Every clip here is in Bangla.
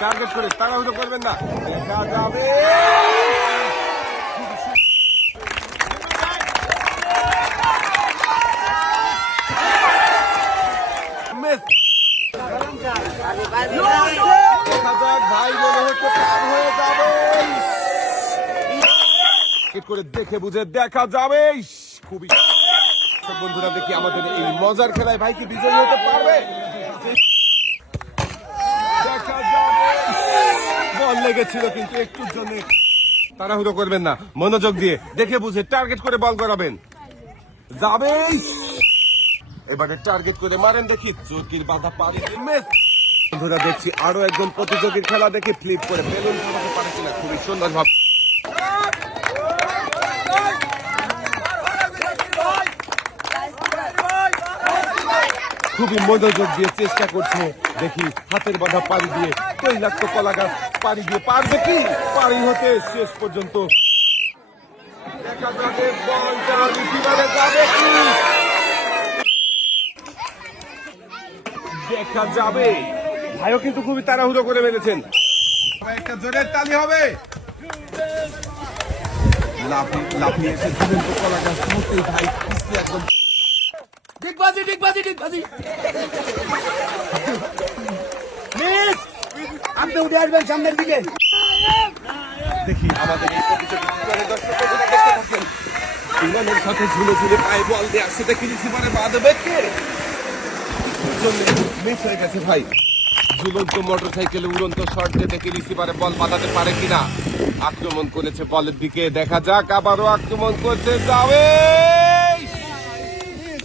টার্গেট করে তাড়াহুড়ো করবেন না, দেখা যাবে। ভাই মনে হচ্ছে পার হয়ে যাবে, করে দেখে বুঝে দেখা যাবে। খুবই বন্ধুরা, দেখি আমাদের এই মজার খেলায় ভাই কি বিজয়ী হতে পারবে? দেখা যাবে। বল লেগেছিল কিন্তু একটুর জন্য। তাড়াহুড়ো করবেন না, মনোযোগ দিয়ে দেখে বুঝে টার্গেট করে বল করাবেন। যাবে, এবারে টার্গেট করে মারেন দেখি। চোরকির বাধা পারি মিস। বন্ধুরা দেখছি আরো একজন প্রতিযোগীর খেলা দেখে ফ্লিপ করে বেলুন ফেলাতে পারে কিনা। খুবই সুন্দর ভাবে খুবই মনোযোগ দিয়ে চেষ্টা করছে। দেখি হাতের বাধা পাড়ি দিয়ে তৈলাক্ত কলা গাছ পাড়ি দিয়ে পারবে কি পাড়ি হতে শেষ পর্যন্ত। দেখা যাবে বলটা রিসিভারে যাবে কি, দেখা যাবে। ভাইও কিন্তু খুবই তাড়াহুড়ো করে মেরেছেন। একটা জোরের তালি হবে। লাফিয়ে এসে ঝুলন্ত কলা গাছ মুহূর্তেই ভাই একদম ডিগবাজি মিস, আপনি উঠে আসবেন সামনের দিকে। দেখি আমাদের এই প্রতিযোগী দর্শকদের দেখতে থাকেন। ইংল্যান্ডের সাথে ঝুলে ঝুলে পায়ে বল দিয়ে আসছে, দেখি রিসিভারে বাঁধবে কে। মিস হয়ে গেছে ভাই। ঝুলন্ত মোটর সাইকেলে উড়ন্ত শট দিয়ে দেখি রিসিভারে বল বাঁধাতে পারে কিনা। আক্রমণ করেছে বলের দিকে, দেখা যাক। আবারও আক্রমণ করতে যাবে।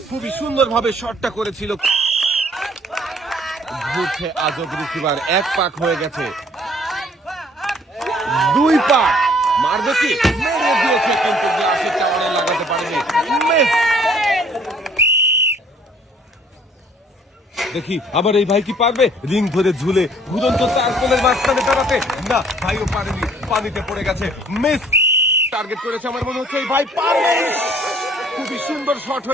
খুবই সুন্দর ভাবে শটটা করেছিল। ঘুরছে আজব রিসিভার, এক পাক হয়ে গেছে, দুই পাক মারবে কি, মেরে দিয়েছে কিন্তু গ্লাসের টাওয়ারে লাগাতে পারেনি। মিস। দেখি আবার এই ভাই কি পারবে রিং ধরে ঝুলে ঘুরন্ত চার কোণের মাঝখানে দাঁড়াতে। না, ভাইও পারেনি, পানিতে পড়ে গেছে। মিস। টার্গেট করেছে আমার মনে হচ্ছে এই ভাই পারবে। খুবই সুন্দর শট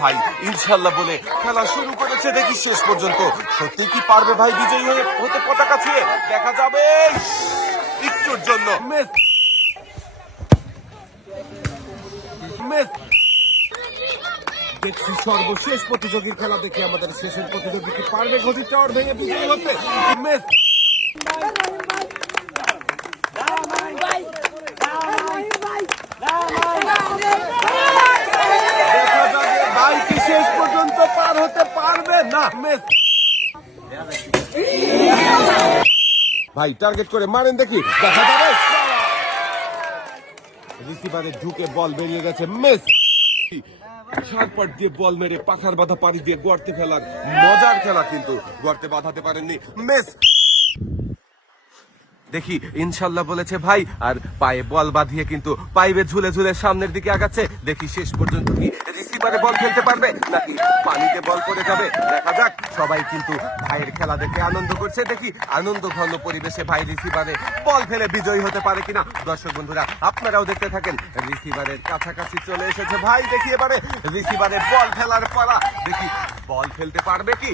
ভাই, ইনশাল্লাহ বলে খেলা শুরু করেছে। দেখি শেষ পর্যন্ত সত্যি কি পারবে ভাই বিজয়ী হতে পতাকা ছুঁয়ে। দেখা যাবে একটুর জন্য মিস। দেখছি সর্বশেষ প্রতিযোগীর খেলা দেখে আমাদের শেষের প্রতিযোগী কি পারবে গতির টাওয়ার ভেঙে বিজয়ী হতে। মিস। ভাই কি শেষ পর্যন্ত পার হতে পারবে না। মিস। ভাই টার্গেট করে মারেন দেখি, দেখা যাবে। রিসিভারে ঢুকে বল বেরিয়ে গেছে। মিস। ঝাড়পাট দিয়ে বল মেরে পাখার বাধা পাড়ি দিয়ে গর্তে ফেলার মজার খেলা, কিন্তু গর্তে বাঁধাতে পারেননি। মিস। দেখি ইনশাল্লাহ বলেছে ভাই, আর পায়ে বল বাঁধিয়ে কিন্তু পাইবে ঝুলে ঝুলে সামনের দিকে আগাচ্ছে। দেখি শেষ পর্যন্ত কি রিসিভারে বল খেলতে পারবে নাকি পানিতে বল পড়ে যাবে। দেখা যাক। সবাই কিন্তু ভাইয়ের খেলা দেখে আনন্দ করছে। দেখি আনন্দ ঘন পরিবেশে ভাই রিসিভারে বল ফেলে বিজয়ী হতে পারে কিনা। দর্শক বন্ধুরা আপনারাও দেখতে থাকেন। রিসিভারের কাছাকাছি চলে এসেছে ভাই। দেখি এবারে রিসিভারে বল ফেলার পালা। দেখি বল ফেলতে পারবে কি।